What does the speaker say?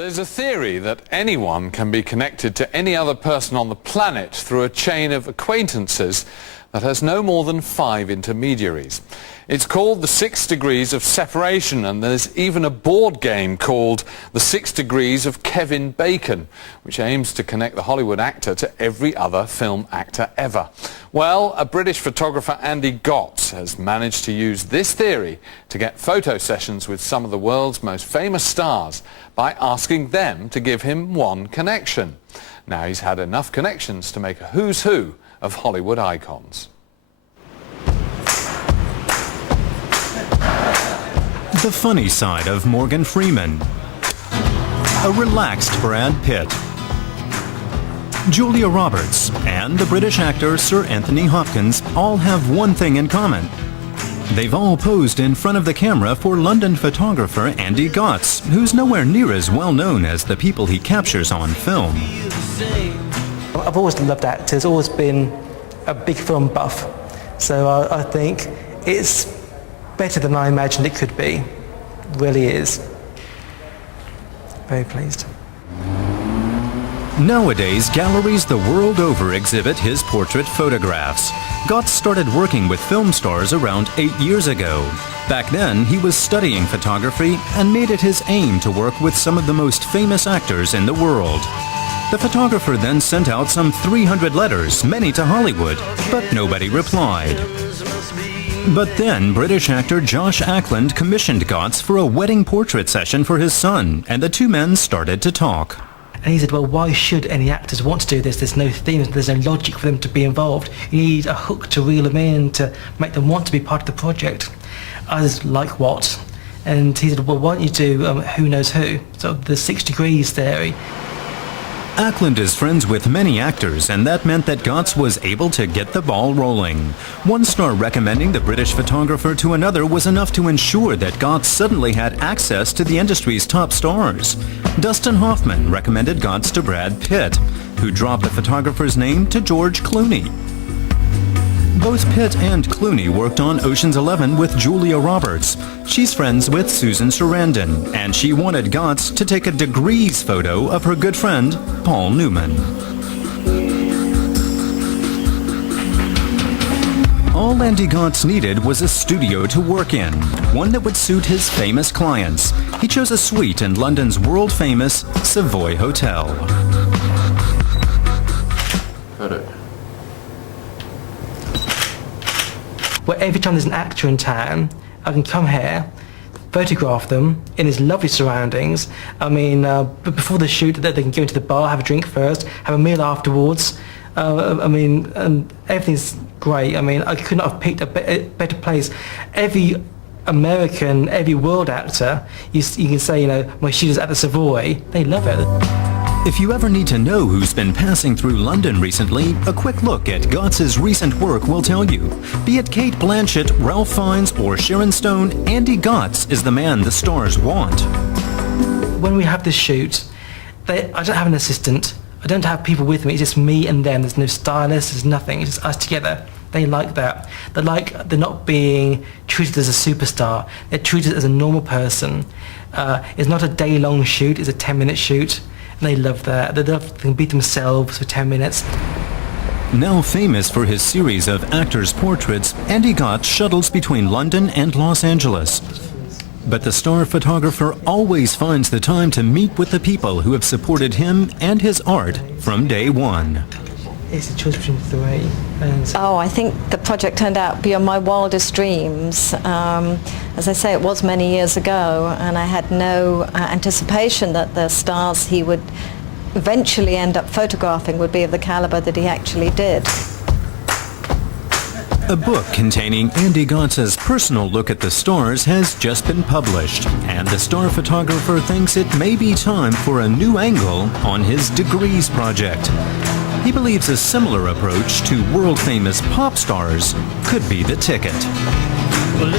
There's a theory that anyone can be connected to any other person on the planet through a chain of acquaintances that has no more than 5 intermediaries. It's called the 6 Degrees of Separation, and there's even a board game called the 6 Degrees of Kevin Bacon, which aims to connect the Hollywood actor to every other film actor ever. Well, a British photographer, Andy Gotts, has managed to use this theory to get photo sessions with some of the world's most famous stars by asking them to give him one connection. Now he's had enough connections to make a who's who of Hollywood icons. The funny side of Morgan Freeman. A relaxed Brad Pitt. Julia Roberts and the British actor Sir Anthony Hopkins all have one thing in common. They've all posed in front of the camera for London photographer Andy Gotts, who's nowhere near as well known as the people he captures on film. I've always loved actors, always been a big film buff, so I think it's better than I imagined it could be. It really is. Very pleased. Nowadays, galleries the world over exhibit his portrait photographs. Gotts started working with film stars around 8 years ago. Back then, he was studying photography and made it his aim to work with some of the most famous actors in the world. The photographer then sent out some 300 letters, many to Hollywood, but nobody replied. But then British actor Josh Ackland commissioned Gotts for a wedding portrait session for his son, and the two men started to talk. And he said, well, why should any actors want to do this? There's no theme, there's no logic for them to be involved. You need a hook to reel them in, to make them want to be part of the project. I was like, what? And he said, well, why don't you do who knows who? So the 6 Degrees theory. Ackland is friends with many actors, and that meant that Gotts was able to get the ball rolling. One star recommending the British photographer to another was enough to ensure that Gotts suddenly had access to the industry's top stars. Dustin Hoffman recommended Gotts to Brad Pitt, who dropped the photographer's name to George Clooney. Both Pitt and Clooney worked on Ocean's 11 with Julia Roberts. She's friends with Susan Sarandon, and she wanted Gotts to take a degrees photo of her good friend, Paul Newman. All Andy Gotts needed was a studio to work in, one that would suit his famous clients. He chose a suite in London's world-famous Savoy Hotel. Photo. Where every time there's an actor in town, I can come here, photograph them in his lovely surroundings. I mean, before the shoot, they can go into the bar, have a drink first, have a meal afterwards. And everything's great. I mean, I could not have picked a better place. Every American, every world actor, you can say, you know, my shoot is at the Savoy, they love it. If you ever need to know who's been passing through London recently, a quick look at Gotts' recent work will tell you. Be it Cate Blanchett, Ralph Fiennes, or Sharon Stone, Andy Gotts is the man the stars want. When we have this shoot, I don't have an assistant. I don't have people with me. It's just me and them. There's no stylist. There's nothing. It's just us together. They like that. They're not being treated as a superstar. They're treated as a normal person. It's not a day-long shoot. It's a 10-minute shoot. And they love that. They can be themselves for 10 minutes. Now famous for his series of actors' portraits, Andy Gotts shuttles between London and Los Angeles. But the star photographer always finds the time to meet with the people who have supported him and his art from day one. It's a choice between 3. Oh, I think the project turned out beyond my wildest dreams. As I say, it was many years ago, and I had no anticipation that the stars he would eventually end up photographing would be of the caliber that he actually did. A book containing Andy Gotts' personal look at the stars has just been published, and the star photographer thinks it may be time for a new angle on his Degrees project. He believes a similar approach to world-famous pop stars could be the ticket. Well,